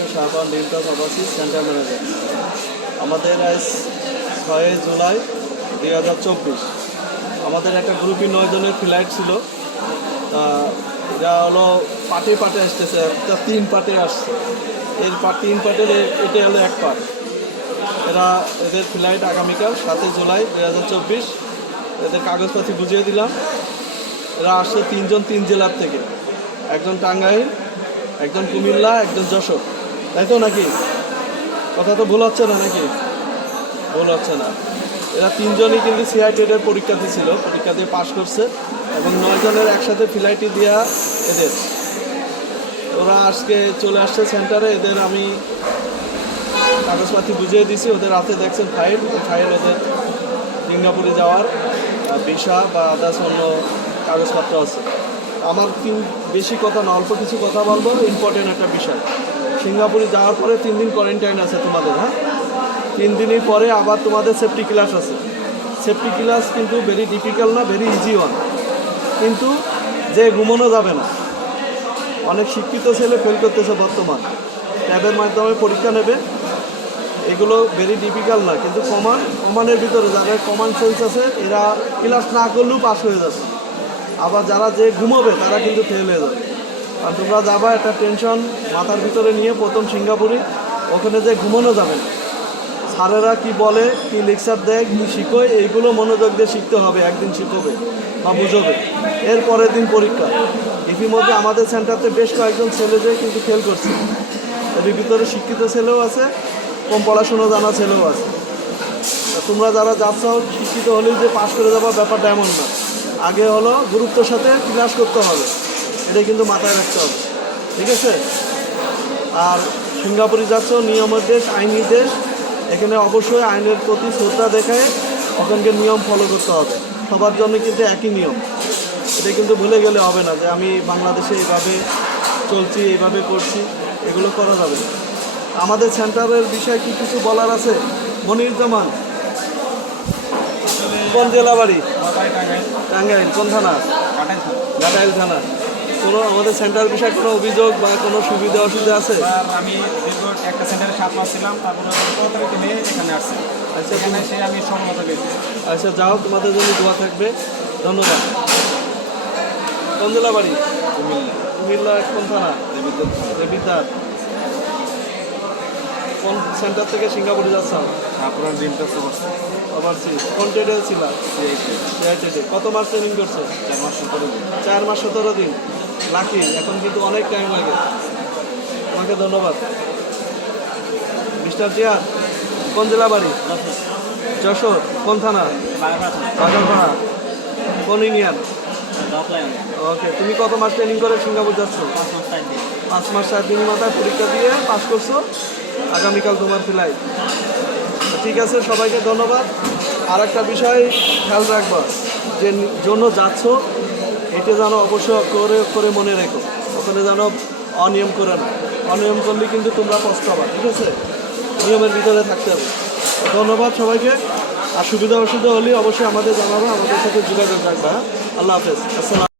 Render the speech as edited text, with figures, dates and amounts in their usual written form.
বাংলাদেশের শাহবান digital overseas centre manager. আমাদের আজ 6 জুলাই 2024 আমাদের একটা গ্রুপে 9 জনের ফ্লাইট ছিল। এরা হলো পার্টে পার্টে আসতেছে, একটা 3 পার্টে আসছে। এর 3 পার্টের এটা হলো 1 পার্ট। এদের ফ্লাইট আগামীকাল 7 জুলাই 2024। এদের কাগজপাতি বুঝিয়ে দিলাম। এরা আসছে 3 জন 3 জেলার থেকে, একজন টাঙ্গাইল, একজন কুমিল্লা, একজন যশোর। তাই তো নাকি? কথা তো ভুল হচ্ছে না নাকি? ভুল হচ্ছে না। এরা 3 জনই কিন্তু সিআইটেটের পরীক্ষা দিয়েছিল, পরীক্ষা দিয়ে পাশ করছে এবং 9 জনের একসাথে ফ্লাইটে দেওয়া এদের। ওরা আজকে চলে আসছে সেন্টারে। এদের আমি কাগজপাতি বুঝিয়ে দিয়েছি। ওদের হাতে দেখছেন ফাইল, ফাইল ওদের সিঙ্গাপুরে যাওয়ার ভিসা বা আদার্স অন্য কাগজপত্র আছে। আমার বেশি কথা না, অল্প কিছু কথা বলবো। ইম্পর্টেন্ট একটা বিষয়, সিঙ্গাপুরে যাওয়ার পরে 3 দিন কোয়ারেন্টাইন আছে তোমাদের। হ্যাঁ, 3 দিনের পরে আবার তোমাদের সেফটি ক্লাস আছে। সেফটি ক্লাস কিন্তু ভেরি ডিফিকাল্ট না, ভেরি ইজি ওয়ান। কিন্তু যে ঘুমানো যাবে না। অনেক শিক্ষিত ছেলে ফেল করতেছে বর্তমান, ট্যাবের মাধ্যমে পরীক্ষা নেবে। এগুলো ভেরি ডিফিকাল্ট না, কিন্তু কমানের ভিতরে যাদের কমন সেন্স আছে এরা ক্লাস না করলেও পাস হয়ে যাবে। আবার যারা যে ঘুমোবে তারা কিন্তু ফেল হয়ে যাবে। আর তোমরা যাবা একটা টেনশন মাথার ভিতরে নিয়ে প্রথম সিঙ্গাপুরে, ওখানে যে ঘুমানো যাবে না। স্যারেরা কি বলে, কি লেকচার দেয়, কি শিখোয়, এইগুলো মনোযোগ দিয়ে শিখতে হবে। একদিন শিখবে বা বুঝবে, এর পরের দিন পরীক্ষা। ইতিমধ্যে আমাদের সেন্টারতে বেশ কয়েকজন ছেলে যে কিন্তু ফেল করছে। এর ভিতরে শিক্ষিত ছেলেও আছে, কম পড়াশুনো জানা ছেলেও আছে। তোমরা যারা যাচ্ছ শিক্ষিত হলেই যে পাশ করে যাবা ব্যাপারটা এমন না। আগে হলো গুরুত্বের সাথে ক্লাস করতে হবে, এটা কিন্তু মাথায় রাখতে হবে। ঠিক আছে? আর সিঙ্গাপুরে যাচ্ছ, নিয়মের দেশ, আইনি দেশ। এখানে অবশ্যই আইনের প্রতি শ্রদ্ধা দেখায় ওখানকার নিয়ম ফলো করতে হবে। সবার জন্য কিন্তু একই নিয়ম। এটা কিন্তু ভুলে গেলে হবে না যে আমি বাংলাদেশে এইভাবে চলছি, এইভাবে করছি, এগুলো করা যাবে না। আমাদের সেন্টারের বিষয়ে কি কিছু বলার আছে? মনিরুজ্জামান, কোন জেলা বাড়ি? টাঙ্গাইল। কোন থানা? ঘাটাইল থানা। কোনো আমাদের সেন্টার বিষয়ে কোনো অভিযোগ বা কোনো সুবিধা অসুবিধা আছে? আমি দীর্ঘ একটা সেন্টারে 7 মাস ছিলাম, তারপরে 15 তারিখে নিয়ে এখানে আসছি। আচ্ছা, এখানে এসে আমি সম্মত পেয়েছি। আচ্ছা, যাও, তোমাদের জন্য দোয়া থাকবে। ধন্যবাদ। কোন জেলা বাড়ি? কুমিল্লা। কোন থানা? দেবিদ্বার। কোন সেন্টার থেকে সিঙ্গাপুরে যাচ্ছ? আপনার দিনটা ওভারসিজ। কোন ট্রেডে ছিল? সিআইটেডে। কত মাস ট্রেনিং করছো? 4 মাস 17 দিন। 4 মাস 17 দিন। লাকি, এখন কিন্তু অনেক টাইম লাগে। তোমাকে ধন্যবাদ। মিস্টার জিয়াদ, কোন জেলা বাড়ি? যশোর। কোন থানা? বাগারপাড়া। কোন ইউনিয়ন? ওকে, তুমি কত মাস ট্রেনিং করে সিঙ্গাপুর যাচ্ছ? 5 মাস 7 দিনের মাথায় পরীক্ষা দিয়ে পাস করছো। আগামীকাল তোমার ফ্লাইট। ঠিক আছে, সবাইকে ধন্যবাদ। আর একটা বিষয় খেয়াল রাখবা, যে জন্য যাচ্ছ এটা যেন অবশ্যই করে মনে রেখো। ওখানে যেন অনিয়ম করে না। অনিয়ম করলে কিন্তু তোমরা পস্তাবা। ঠিক আছে? নিয়মের ভিতরে থাকতে হবে। ধন্যবাদ সবাইকে। আর সুবিধা অসুবিধা হলে অবশ্যই আমাদের জানাবে, আমাদের সাথে যোগাযোগ রাখবা। আল্লাহ হাফেজ। আসসালাম।